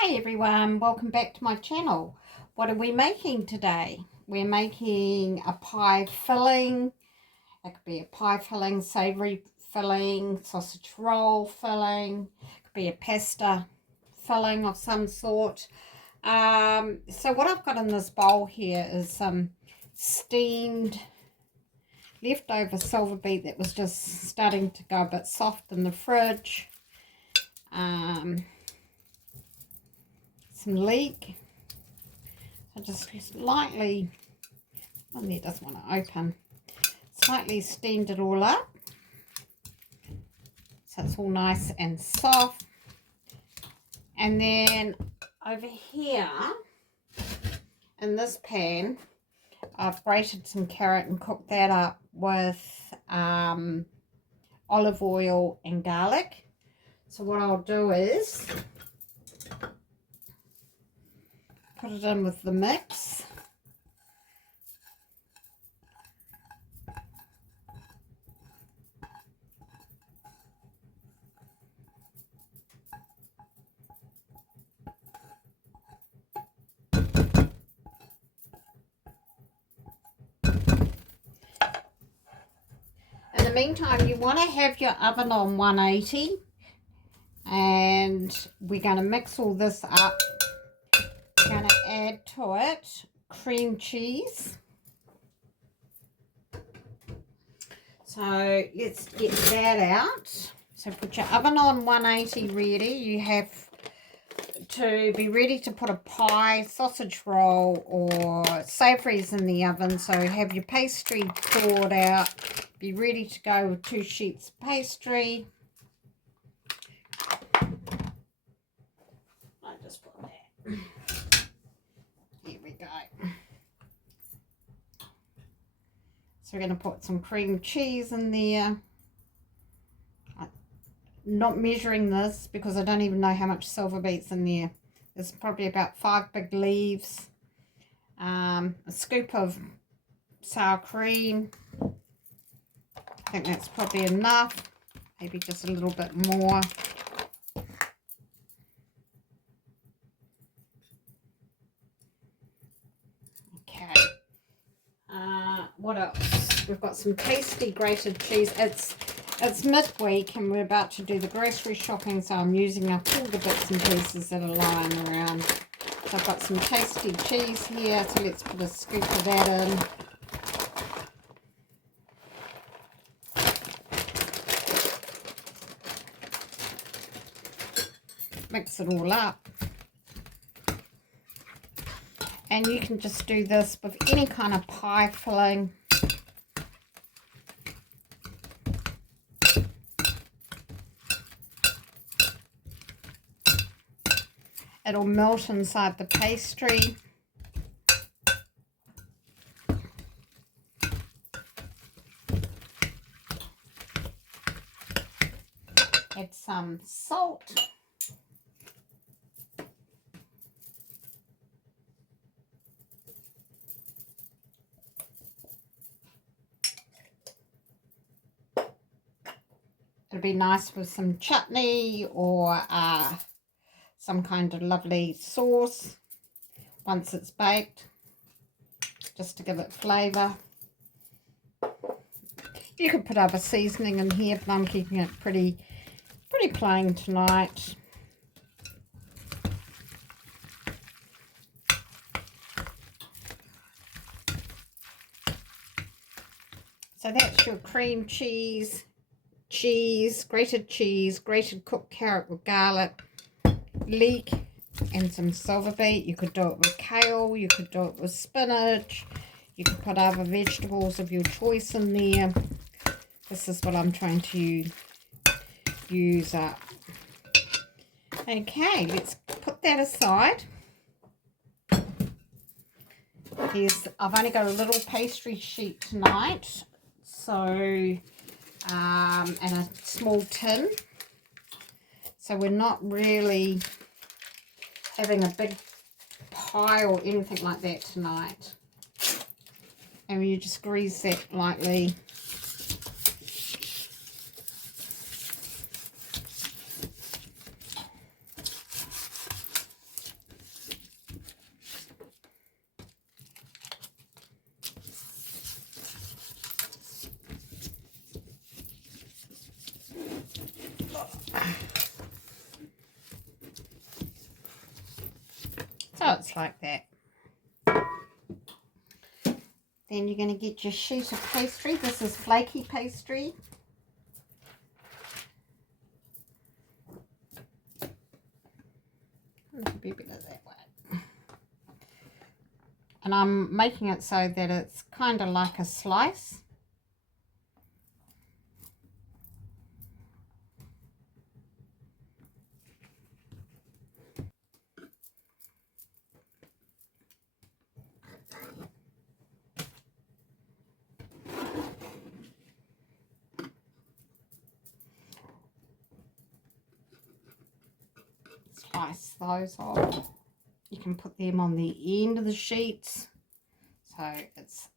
Hi everyone, welcome back to my channel. What are we making today? We're making a pie filling. It could be a pie filling, savoury filling, sausage roll filling. It could be a pasta filling of some sort. So what I've got in this bowl here is some steamed leftover silver beet that was just starting to go a bit soft in the fridge. Some leek. I just lightly, one there doesn't want to open, slightly steamed it all up so it's all nice and soft. And then over here in this pan I've grated some carrot and cooked that up with olive oil and garlic. So what I'll do is put it in with the mix. In the meantime, you want to have your oven on 180, and we're going to mix all this up. We're going to add to it cream cheese. So let's get that out. So put your oven on 180 ready. You have to be ready to put a pie, sausage roll or savouries in the oven. So have your pastry thawed out. Be ready to go with 2 sheets of pastry. I just put that. Here we go. So we're going to put some cream cheese in there. I'm not measuring this because I don't even know how much silver beet's in there. There's probably about 5 big leaves. A scoop of sour cream. I think that's probably enough. Maybe just a little bit more. Okay. What else? We've got some tasty grated cheese. It's midweek and we're about to do the grocery shopping, so I'm using up all the bits and pieces that are lying around. So I've got some tasty cheese here, so let's put a scoop of that in. Mix it all up. And you can just do this with any kind of pie filling. It'll melt inside the pastry. Add some salt. It'll be nice with some chutney or some kind of lovely sauce once it's baked, just to give it flavour. You could put other seasoning in here, but I'm keeping it pretty plain tonight. So that's your cream cheese, grated cooked carrot with garlic, leek and some silver beet. You could do it with kale, you could do it with spinach, you could put other vegetables of your choice in there. This is what I'm trying to use up. Okay, let's put that aside. I've only got a little pastry sheet tonight, so and a small tin, so we're not really having a big pie or anything like that tonight. And you just grease that lightly. just like that. Then you're going to get your sheet of pastry. This is flaky pastry. A little bit of that way. And I'm making it so that it's kind of like a slice. Slice those off. You can put them on the end of the sheets so it's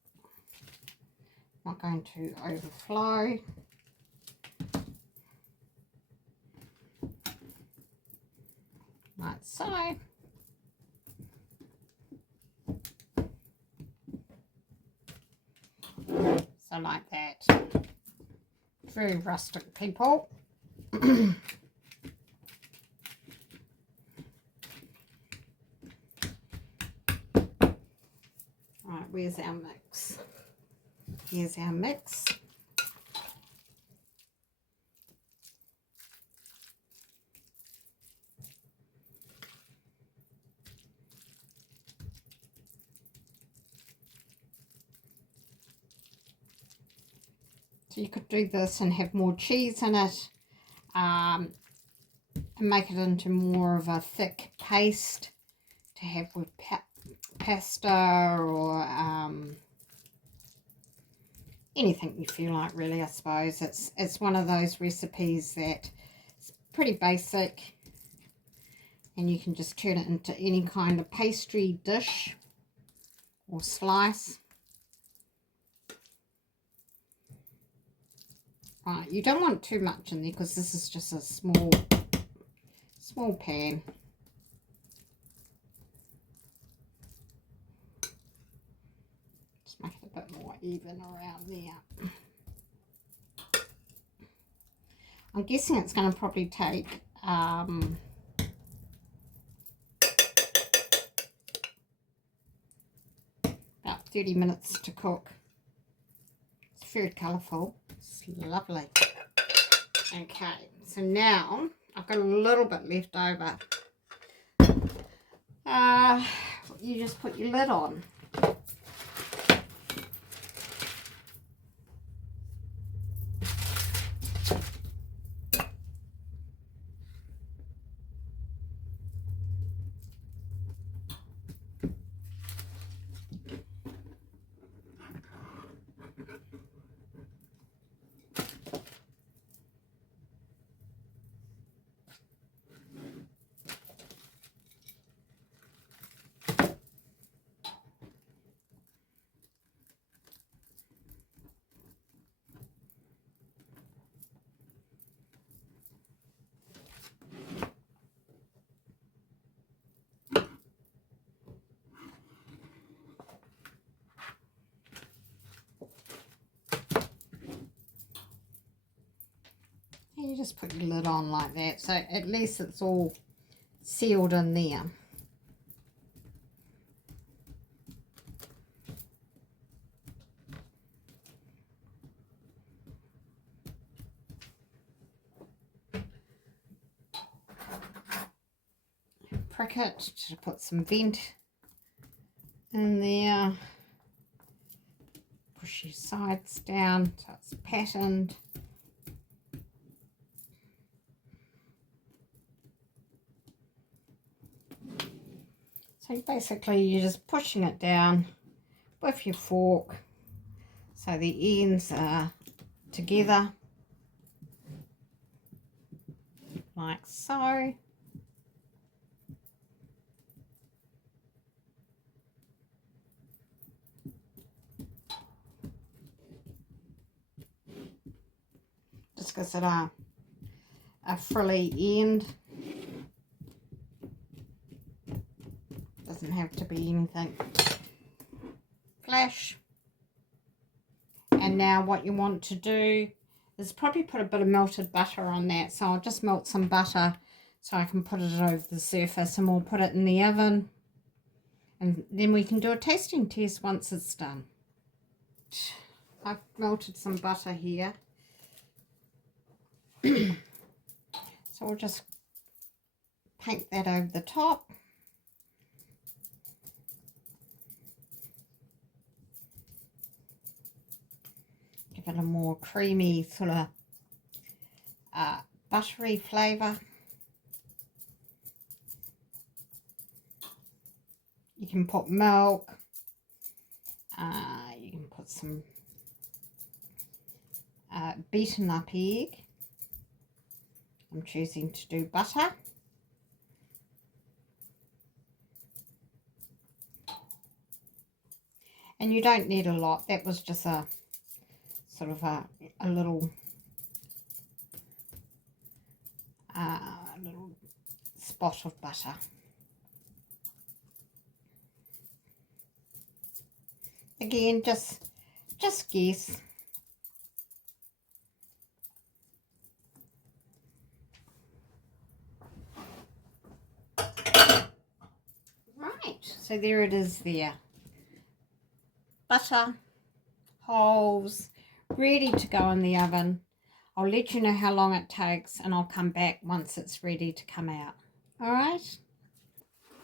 not going to overflow. Like so. So like that. Very rustic, people. Right, where's our mix? Here's our mix. So you could do this and have more cheese in it, and make it into more of a thick paste to have with pasta or anything you feel like, really. I suppose it's one of those recipes that it's pretty basic, and you can just turn it into any kind of pastry dish or slice. Right, you don't want too much in there because this is just a small pan. Just make it a bit more even around there. I'm guessing it's going to probably take about 30 minutes to cook. It's very colourful. It's lovely. Okay, so now I've got a little bit left over. You just put your lid on. You just put your lid on like that, so at least it's all sealed in there. Prick it to put some vent in there. Push your sides down so it's patterned. So basically you're just pushing it down with your fork so the ends are together, like so. Just gives it a frilly end. Doesn't have to be anything flash. And now what you want to do is probably put a bit of melted butter on that. So I'll just melt some butter so I can put it over the surface, and we'll put it in the oven And then we can do a tasting test once it's done. I've melted some butter here. So we'll just paint that over the top. Give it a more creamy sort of buttery flavour. You can put milk. You can put some beaten up egg. I'm choosing to do butter. And you don't need a lot. That was just a sort of a little spot of butter. Again, just guess. Right, so there it is there. Butter, holes, ready to go in the oven. I'll let you know how long it takes and I'll come back once it's ready to come out. All right?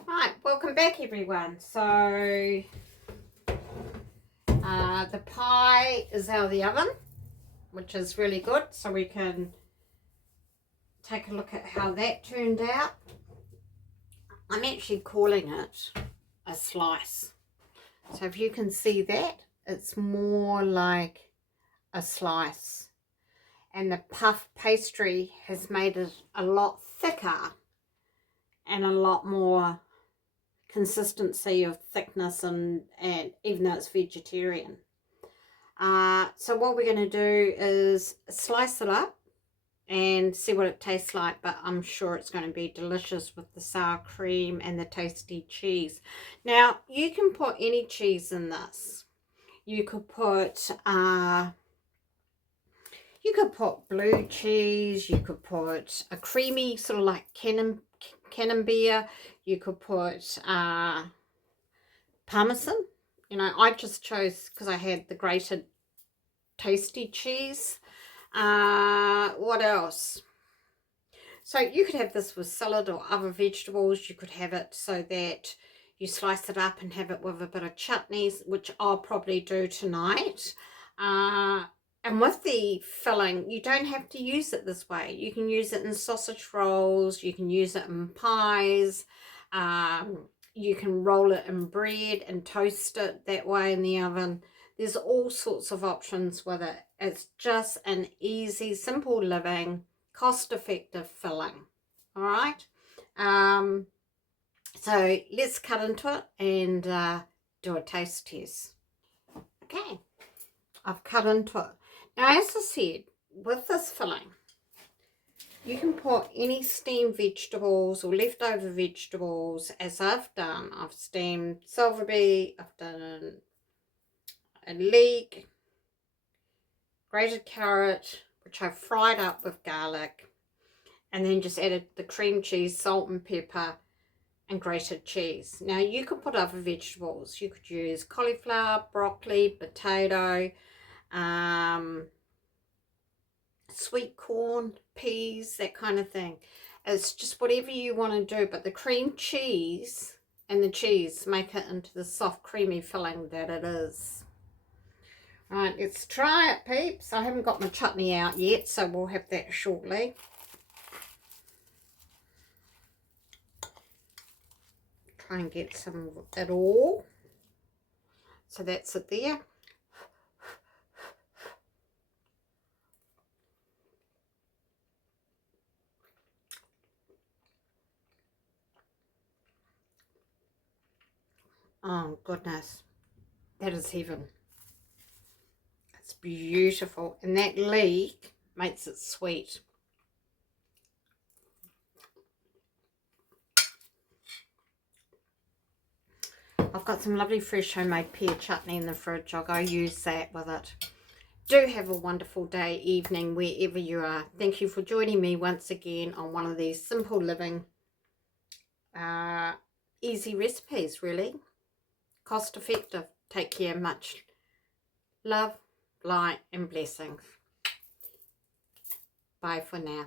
Right, welcome back everyone. So the pie is out of the oven, which is really good. So we can take a look at how that turned out. I'm actually calling it a slice. So if you can see that, it's more like a slice. And the puff pastry has made it a lot thicker and a lot more consistency of thickness, and even though it's vegetarian. So what we're going to do is slice it up and see what it tastes like, but I'm sure it's going to be delicious with the sour cream and the tasty cheese. Now you can put any cheese in this. You could put blue cheese, you could put a creamy sort of like camembert, you could put parmesan. You know, I just chose because I had the grated tasty cheese. What else? So you could have this with salad or other vegetables. You could have it so that you slice it up and have it with a bit of chutneys, which I'll probably do tonight. And with the filling, you don't have to use it this way. You can use it in sausage rolls, you can use it in pies, you can roll it in bread and toast it that way in the oven. There's all sorts of options with it. It's just an easy, simple living, cost-effective filling. All right? So let's cut into it and do a taste test. Okay, I've cut into it. Now, as I said, with this filling, you can put any steamed vegetables or leftover vegetables, as I've done. I've steamed silverby, I've done a leek, grated carrot, which I've fried up with garlic, and then just added the cream cheese, salt and pepper, and grated cheese. Now, you could put other vegetables. You could use cauliflower, broccoli, potato, sweet corn, peas, that kind of thing. It's just whatever you want to do, but the cream cheese and the cheese make it into the soft creamy filling that it is. Right, let's try it, peeps. I haven't got my chutney out yet, so we'll have that shortly. Try and get some of it all. So that's it there. Oh goodness, that is heaven. It's beautiful, and that leek makes it sweet. I've got some lovely fresh homemade pear chutney in the fridge. I'll go use that with it. Do have a wonderful day, evening, wherever you are. Thank you for joining me once again on one of these simple living, easy recipes, really. cost effective. Take care. Much love, light and blessings. Bye for now.